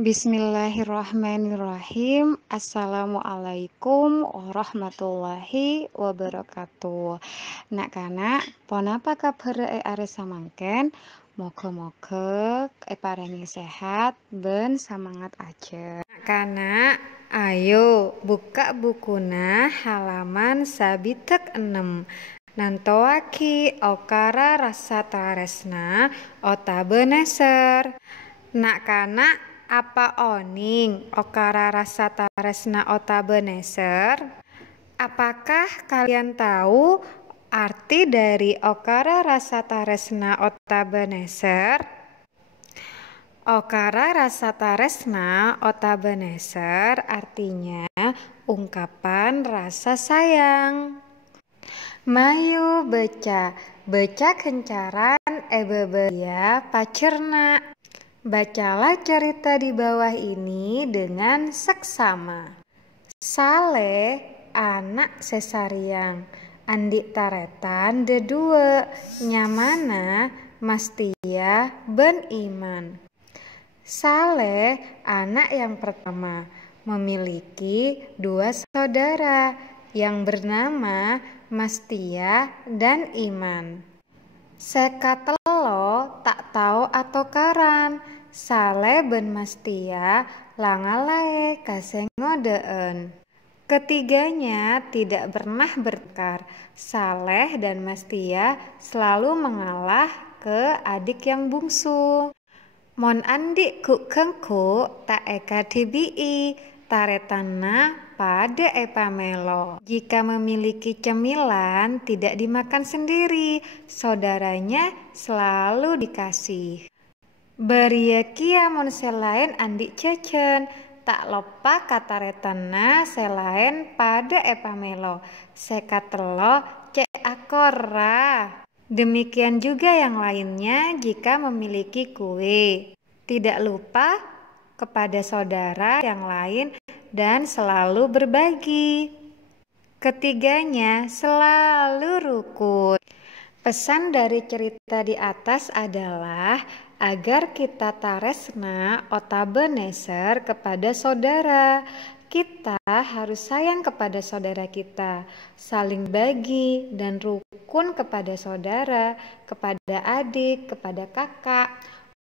Bismillahirrahmanirrahim. Assalamualaikum warahmatullahi wabarakatuh. Nak kana, ponapa kabar are samangken? Moga-moga parengi sehat ben semangat aja. Nak kana, ayo buka bukuna halaman sabitek 6. Nantoaki okara rasa taresna otabeneser. Nak kana, apa oning okara rasa taresna otabeneser? Apakah kalian tahu arti dari okara rasa taresna otabeneser? Okara rasa taresna otabeneser artinya ungkapan rasa sayang. Mayu beca kencaran beberia pacerna. Bacalah cerita di bawah ini dengan seksama. Saleh anak sesariang, andik taretan dedua, nyamana mastia ben iman. Saleh anak yang pertama, memiliki 2 saudara yang bernama Mastia dan Iman. Sekatelo tak tahu atau karan, Saleh ben Mastia langalae kasengodeen. Ketiganya tidak pernah bertengkar. Saleh dan Mastia selalu mengalah ke adik yang bungsu. Mon andik ku kengku tak eka tibii taretanna pada epamelo. Jika memiliki cemilan tidak dimakan sendiri, saudaranya selalu dikasih. Beria kia mon selain andik cecen, tak lupa kataretanna selain pada epamelo. Sekatelo cek akora. Demikian juga yang lainnya jika memiliki kue. Tidak lupa kepada saudara yang lain dan selalu berbagi. Ketiganya selalu rukun. Pesan dari cerita di atas adalah agar kita taresna otabeneser kepada saudara. Kita harus sayang kepada saudara kita, saling bagi dan rukun kepada saudara, kepada adik, kepada kakak.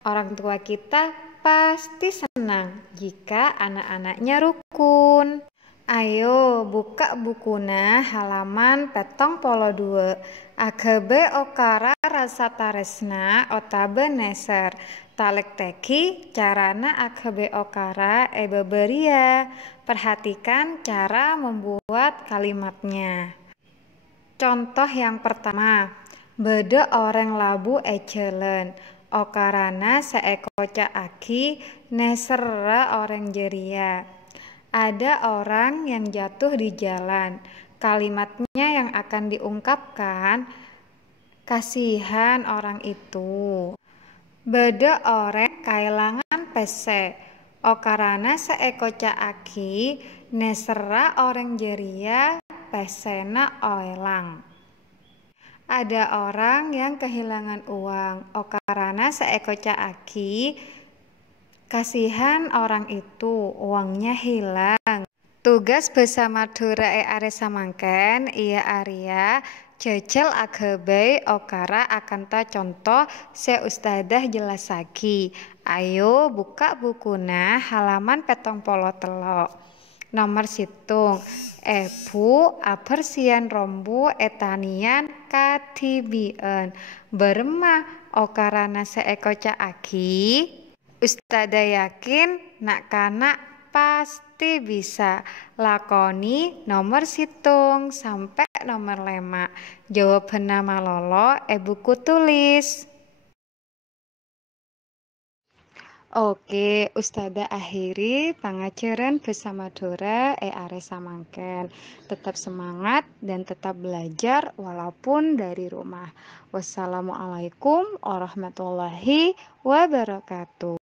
Orang tua kita pasti senang jika anak-anaknya rukun. Ayo buka bukuna halaman 72. Akebe okara rasa taresna otabeneser. Talek teki carana akebe okara beberia. Perhatikan cara membuat kalimatnya. Contoh yang pertama, bede orang labu ecelen. Okarana seekoca aki nesera orang jeria. Ada orang yang jatuh di jalan. Kalimatnya yang akan diungkapkan, kasihan orang itu. Bede orang kailangan pese. Okarana seekoca aki nesera orang jeria pesena oelang. Ada orang yang kehilangan uang. Okarana seekoca aki, kasihan orang itu, uangnya hilang. Tugas bersama Dora are samangken iya Arya cecel agebe okara akan ta contoh se ustadah jelas lagi. Ayo buka bukuna halaman 73. Nomor situng ebu apersian rombu etanian katibien berma okarana seekoca aki. Ustadzah yakin nak kana pasti bisa lakoni nomor situng sampai nomor 5. Jawaban nama lolo buku tulis. Oke, Ustadzah akhiri pengajaran bersama Dora are samangken. Tetap semangat dan tetap belajar walaupun dari rumah. Wassalamualaikum warahmatullahi wabarakatuh.